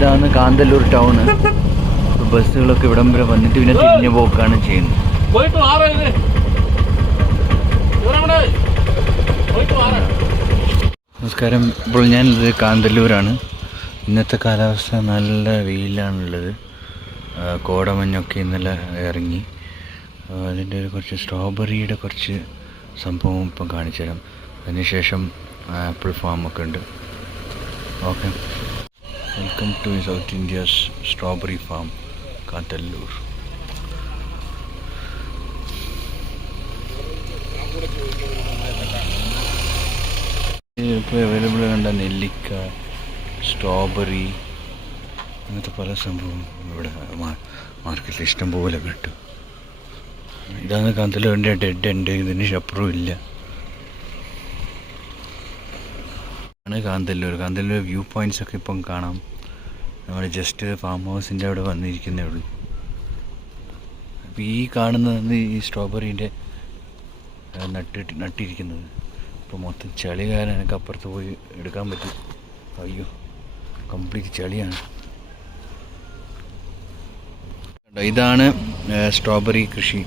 ഇതാണ് കാന്തല്ലൂർ ടൗണ്. ബസ്സുകളൊക്കെ ഇവിടം വരെ വന്നിട്ട് പിന്നെ തിരിഞ്ഞു പോക്കാണ് ചെയ്യുന്നത്. നമസ്കാരം. ഇപ്പോൾ ഞാനിത് കാന്തല്ലൂരാണ്. ഇന്നത്തെ കാലാവസ്ഥ നല്ല വെയിലാണുള്ളത്. കോടമഞ്ഞൊക്കെ ഇന്നലെ ഇറങ്ങി. അതിൻ്റെ കുറച്ച് സ്ട്രോബെറിയുടെ കുറച്ച് സംഭവം ഇപ്പം കാണിച്ചു തരാം. അതിനുശേഷം ആപ്പിൾ ഫാമൊക്കെ ഉണ്ട്. Okay, welcome to South India's strawberry farm Kanthalloor. ഇപ്പോൾ അവൈലബിൾ കണ്ട നെല്ലിക്ക, സ്ട്രോബെറി, അങ്ങനത്തെ പല സംഭവം ഇവിടെ മാർക്കറ്റിൽ ഇഷ്ടം പോലെ കിട്ടും. ഇതാണ് കാന്തല്ലൂരിൻ്റെ ഡെഡ് എൻഡ്. ഇതിന് ഷപ്പറും ഇല്ല. ആണ് കാന്തല്ലൂർ. വ്യൂ പോയിൻറ്റ്സ് ഒക്കെ ഇപ്പം കാണാം. നമ്മൾ ജസ്റ്റ് ഫാം ഹൗസിൻ്റെ അവിടെ വന്നിരിക്കുന്നേ ഉള്ളൂ. അപ്പോൾ ഈ കാണുന്നത് ഈ സ്ട്രോബെറീൻ്റെ നട്ടിരിക്കുന്നത്. ഇപ്പോൾ മൊത്തം ചളി കാരണം എനിക്ക് അപ്പുറത്ത് പോയി എടുക്കാൻ പറ്റും. അയ്യോ, കംപ്ലീറ്റ് ചളിയാണ്. ഇതാണ് സ്ട്രോബെറി കൃഷി.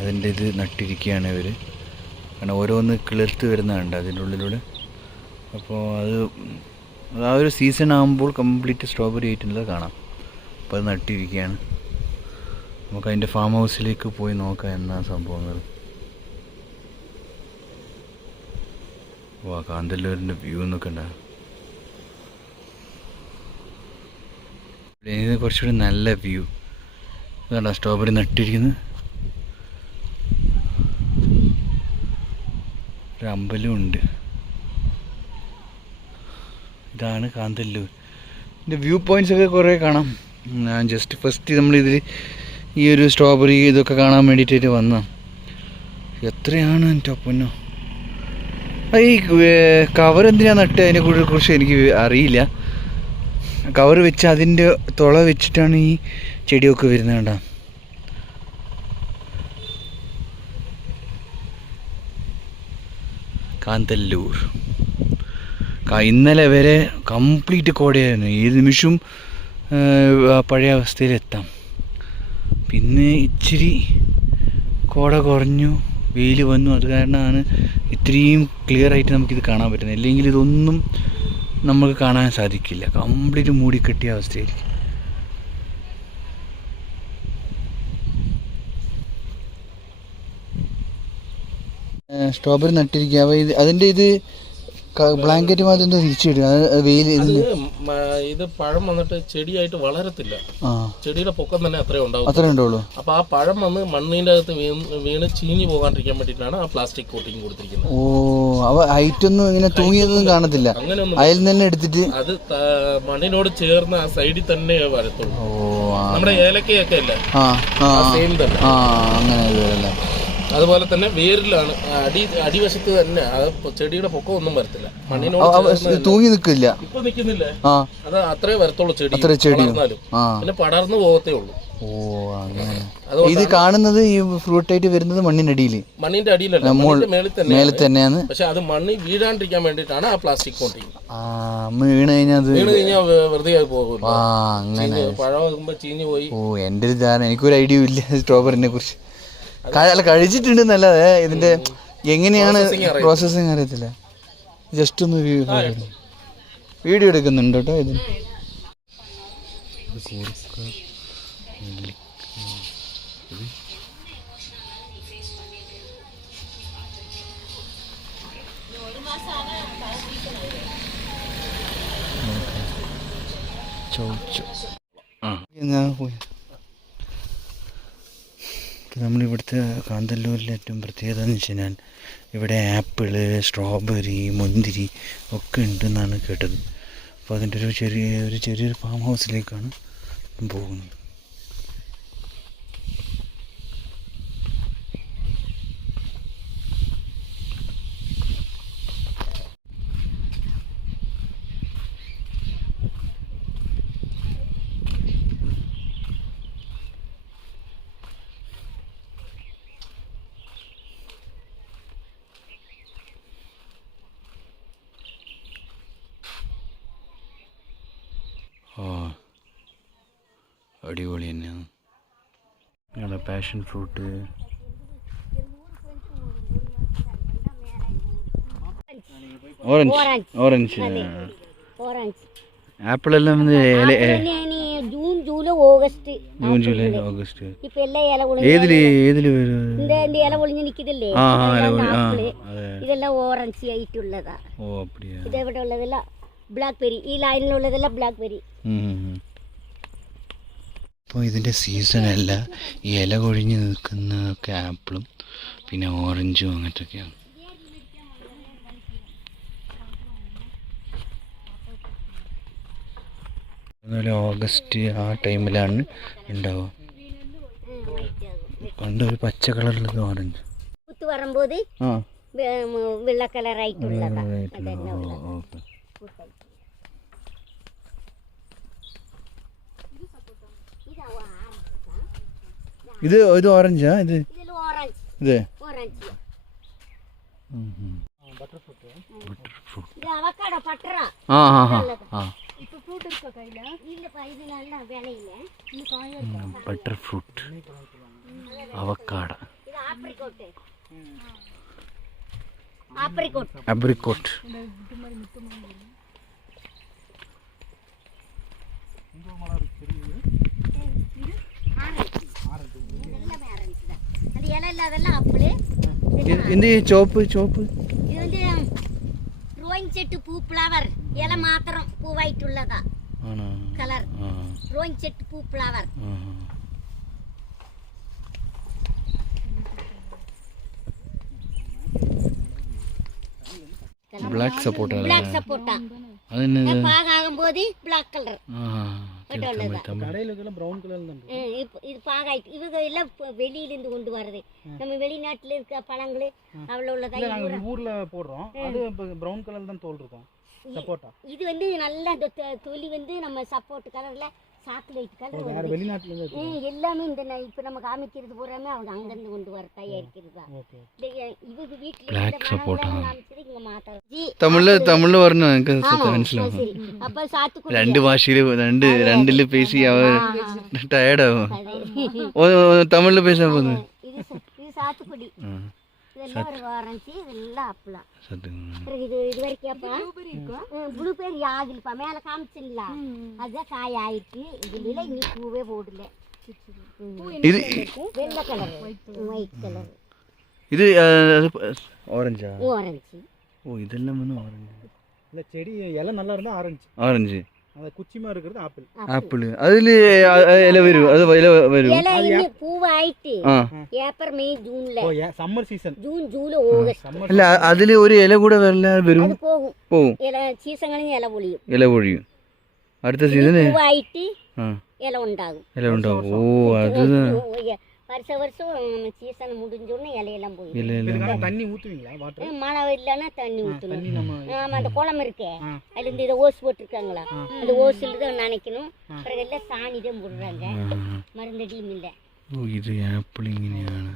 അതിൻ്റെ ഇത് നട്ടിരിക്കുകയാണ് ഇവർ. കാരണം ഓരോന്ന് കിളിർത്ത് വരുന്നതുണ്ട് അതിൻ്റെ ഉള്ളിലൂടെ. അപ്പോൾ അത് ആ ഒരു സീസൺ ആകുമ്പോൾ കംപ്ലീറ്റ് സ്ട്രോബെറി ആയിട്ടുള്ളത് കാണാം. അപ്പോൾ അത് നട്ടിരിക്കുകയാണ്. നമുക്ക് അതിൻ്റെ ഫാം ഹൗസിലേക്ക് പോയി നോക്കാം എന്നാ സംഭവങ്ങൾ. വാ, കാന്തല്ലൂരിൻ്റെ വ്യൂ എന്നൊക്കെ ഉണ്ടാകും. ഇത് കുറച്ചുകൂടി നല്ല വ്യൂ. ഇതാണ്ടാ സ്ട്രോബെറി നട്ടിരിക്കുന്നത്. ഒരു അമ്പലം ഉണ്ട്. ഇതാണ് കാന്തല്ലൂർ. ഇതിൻ്റെ വ്യൂ പോയിൻറ്റ്സ് ഒക്കെ കുറേ കാണാം. ഞാൻ ജസ്റ്റ് ഫസ്റ്റ് നമ്മളിതിൽ ഈ ഒരു സ്ട്രോബെറി ഇതൊക്കെ കാണാൻ വേണ്ടിയിട്ട് വന്ന. എത്രയാണ് എൻ്റെ ഒപ്പന്നോ. ഈ കവർ എന്തിനാണ് നട്ട് അതിനെ കുറിച്ച് എനിക്ക് അറിയില്ല. കവർ വെച്ച് അതിൻ്റെ തുള വെച്ചിട്ടാണ് ഈ ചെടിയൊക്കെ വരുന്നത്. കണ്ടാ, കാന്തല്ലൂർ ഇന്നലെ വരെ കംപ്ലീറ്റ് കോടയായിരുന്നു. ഏത് നിമിഷവും പഴയ അവസ്ഥയിലെത്താം. പിന്നെ ഇച്ചിരി കോട കുറഞ്ഞു, വെയിൽ വന്നു. അത് കാരണമാണ് ഇത്രയും ക്ലിയർ ആയിട്ട് നമുക്കിത് കാണാൻ പറ്റുന്നത്. അല്ലെങ്കിൽ ഇതൊന്നും നമുക്ക് കാണാൻ സാധിക്കില്ല. കംപ്ലീറ്റ് മൂടിക്കെട്ടിയ അവസ്ഥയായിരിക്കും. സ്ട്രോബെറി നട്ടിരിക്കുക. അപ്പോൾ അതിൻ്റെ ഇത് ബ്ലാങ്കറ്റ് മാതിരി തിരിച്ചിടുക. വെയിൽ ഇത് പഴം വന്നിട്ട് ചെടിയായിട്ട് വളരത്തില്ല. ചെടിയുടെ പൊക്കം തന്നെ അത്രേ ഉണ്ടാവുള്ളൂ. അപ്പൊ ആ പഴം വന്ന് മണ്ണിന്റെ അകത്ത് വീണ് ചീഞ്ഞു പോകാണ്ടിരിക്കാൻ വേണ്ടിയിട്ടാണ് ആ പ്ലാസ്റ്റിക് കോട്ടിങ് കൊടുത്തിരിക്കുന്നത്. ഓ, അവ ഹൈറ്റ് ഒന്നും ഇങ്ങനെ തൂങ്ങിയൊന്നും കാണത്തില്ല. അങ്ങനെയൊന്നും അതിൽ തന്നെ എടുത്തിട്ട് അത് മണ്ണിനോട് ചേർന്ന് ആ സൈഡിൽ തന്നെ വരത്തുള്ളൂ. നമ്മുടെ ഏലക്കയൊക്കെ അല്ലേ സെയിം തന്നെ. അങ്ങനെ അതുപോലെ തന്നെ വേരിലാണ് അടിവശത്ത് തന്നെ ചെടിയുടെ പൊക്കം ഒന്നും വരത്തില്ല. മണ്ണിനോട് തൂങ്ങി നിൽക്കില്ല. ഇപ്പൊ നിൽക്കുന്നില്ല. അത് അത്രേ വരത്തുള്ളൂ. ചെടി പിന്നെ പടർന്നു പോകത്തേ ഉള്ളൂ. ഓ, അങ്ങനെ. ഇത് കാണുന്നത് ഈ ഫ്രൂട്ടായിട്ട് വരുന്നത് മണ്ണിന്റെ അടിയിലല്ല, മേളിൽ തന്നെയാണ്. പക്ഷെ അത് മണ്ണിൽ വീഴാണ്ടിരിക്കാൻ വേണ്ടിയിട്ടാണ് ആ പ്ലാസ്റ്റിക് കോട്ടിങ്. വീണ് കഴിഞ്ഞാൽ വെറുതെ പോകും. പഴം ചീഞ്ഞു പോയി. ഓ, എൻ്റെ ഒരു ധാരണ, എനിക്കൊരു ഐഡിയ ഇല്ല സ്ട്രോബെറിനെ കുറിച്ച്. കഴിച്ചിട്ടുണ്ടെന്നല്ലാതെ ഇതിന്റെ എങ്ങനെയാണ് പ്രോസസ്സിങ് അറിയത്തില്ല. ജസ്റ്റ് ഒന്ന് വീഡിയോ എടുക്കുന്നുണ്ട് കേട്ടോ. ഇതിന് നമ്മളിവിടുത്തെ കാന്തല്ലൂരിലെ ഏറ്റവും പ്രത്യേകത എന്ന് വെച്ച് കഴിഞ്ഞാൽ ഇവിടെ ആപ്പിള്, സ്ട്രോബെറി, മുന്തിരി ഒക്കെ ഉണ്ടെന്നാണ് കേട്ടത്. അപ്പോൾ അതിൻ്റെ ചെറിയൊരു ഫാം ഹൗസിലേക്കാണ് പോകുന്നത്. ഓ അടിപൊളി തന്നെയാണ്. അതാ passion fruit. Orange orange apple എല്ലാം ജൂൺ ജൂലൈ ഓഗസ്റ്റ് ഇപ്പൊ എല്ലാ ഇല ഇല പൊളിഞ്ഞ് നിൽക്കുന്നില്ലേ, ഇതെല്ലാം ഓറഞ്ച് ആയിട്ടുള്ളതാ. ഇതെവിടെ ഉള്ളതെല്ലാം ബ്ലാക്ക് ബെറി, ഈ ലൈനിലുള്ളതെല്ലാം ബ്ലാക്ക് ബെറി. അപ്പോൾ ഇതിൻ്റെ സീസണല്ല, ഈ ഇല കൊഴിഞ്ഞ് നിൽക്കുന്നതൊക്കെ ആപ്പിളും പിന്നെ ഓറഞ്ചും അങ്ങനത്തൊക്കെയാണ്. അതുപോലെ ഓഗസ്റ്റ് ആ ടൈമിലാണ് ഉണ്ടാവുക. പണ്ടൊരു പച്ച കളറിലത് ഓറഞ്ച് കുത്തു വരുമ്പോൾ വെള്ള കളറായിട്ടുള്ളതാ. ഇത് ഇത് ഓറഞ്ചാ? ഇത് ഇത് ബട്ടർ ഫ്രൂട്ട്, അവക്കാഡ, ആപ്രിക്കോട്ട്. എന്ത് ചോപ്പ് ചോപ്പ്? റോയിങ് ചെട്ട് പൂ ഫ്ലവർ, ഇല മാത്രം പൂവായിട്ടുള്ളതാ കളർ. റോയിങ് ചെട്ട് പൂ ഫ്ലവർ. ബ്ലാക്ക് സപ്പോർട്ട. ബ്ലാക്ക് സപ്പോർട്ട പാകാകുമ്പോൾ ബ്ലാക്ക് കളർ. ഇത് പാകായിട്ട് ഇവരെല്ലാം வெளியிலிருந்து கொண்டு வரது. நம்ம வெளிநாட்டுல இருக்க பழங்கள் அவ்வளவு உள்ளதா ஊர்ல போடுறோம். அது பிரவுன் கலர்ல தான் தோல் இருக்கும் சப்போட்டா. இது வந்து நல்ல அந்த தொலி வந்து நம்ம சப்போர்ட் கலர்ல சாக்லேட் கலர் வேற வெளிநாட்டுல இருந்து எல்லாமே இந்த இப்ப நம்ம காமிக்கிறது பூராமே அவங்க அங்க இருந்து கொண்டு வர தயாரிக்கிறதா. இது வீட்ல ബ്ലാക്ക് സപ്പോർട്ട காமிச்சது இங்க மாத்தாது. തമിഴില് പറഞ്ഞു എനിക്ക് മനസ്സിലാവും. அப்ப சாத்துக்குடி രണ്ട് ഭാഷയില് രണ്ടില് പേശി അവർ ടയർഡാവും. തമിഴില് പേശാൻ പോകുന്നത് இது சாத்துக்குடி. இதெல்லாம் ஒரு ஆரஞ்சு, இதெல்லாம் ஆப்பிளா. இது வரைக்கும் ப்ளூபெரி ஆகுதுப்பா, மேல காமிச்சிங்களா? அதுதான் காய் ஆயிருக்கு. இதுல இனி பூவே போடல. இது வெள்ளை கலர், ஒயிட் கலர். இது ഓറഞ്ചാ? ഓറഞ്ച്. ഓ ഇതെല്ലാം വന്ന് ഓറഞ്ച്. இல்ல செடி இலை நல்லா இருந்தா ஆரஞ்சு. ഓറഞ്ച്. அந்த குச்சிமா இருக்கிறது ஆப்பிள். ആപ്പിൾ. അതില് ഇല വരും. അത് ഇല വരും. ഇല ഇനി പൂവായിട്ട് ഏപ്രിൽ മെയ് ജൂണിലെ. Oh summer season. June July August. അല്ല അതില് ഒരു ഇല കൂടെ വരും. അത് പോകും. ഇല സീസൺ കഴിഞ്ഞ് ഇല പൊളിയും. ഇല പൊഴിയും. അടുത്ത സീസണ് പൂവായിട്ട് ഇല ഉണ്ടാകും. ഇല ഉണ്ടാവും. ഓ അത് வருஷம் சீசன் முடிஞ்சோடனே இலையெல்லாம் போய் தண்ணி ஊற்றுவீங்களா? வாட்டர் மழை இல்லைன்னா தண்ணி ஊற்றணும். ஆமாம், அந்த குளம் இருக்கே அதுலேருந்து இதை ஓஸ் போட்டிருக்காங்களா, அந்த ஓஸில் தான் நினைக்கணும். பிறகு எல்லாம் சாணி தான் போடுறாங்க, மருந்தடியும் இல்லை. ഓ ഇത് ആപ്പിൾ ഇങ്ങനെയാണ്.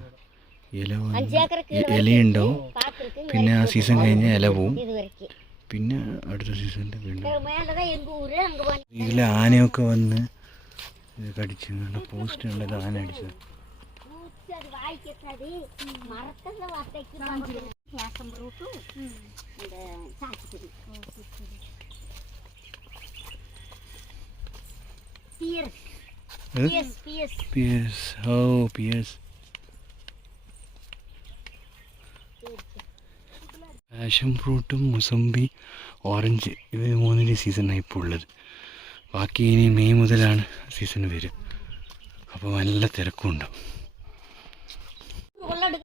ഇല 5 ഏക്കർ ഇലയുണ്ടാവും. പിന്നെ ആ സീസൺ കഴിഞ്ഞാൽ ഇല പോവും. ഇത് വരയ്ക്ക് പിന്നെ അടുത്ത സീസണിൽ വീണ്ടും. മേലதான் எங்கள் ஊர். அங்கே போய் ഇതിൽ ആനയൊക്കെ വന്ന് കടിച്ചു. പോസ്റ്റിനുള്ളത് ആന അടിച്ചത്. அது வாய்க்காது மரத்துல வத்தைக்கு கேசம் ரூட்டு இந்த சாத்துக்குடி. Pears pears pears pears. Oh pears. Passion ഫ്രൂട്ടും മുസംബി ഓറഞ്ച് ഇത് മൂന്നിൻ്റെ സീസണാണ് ഇപ്പോൾ ഉള്ളത്. ബാക്കി ഇനി മെയ് മുതലാണ് സീസൺ വരും. അപ്പോൾ നല്ല തിരക്കും ഉണ്ടാവും.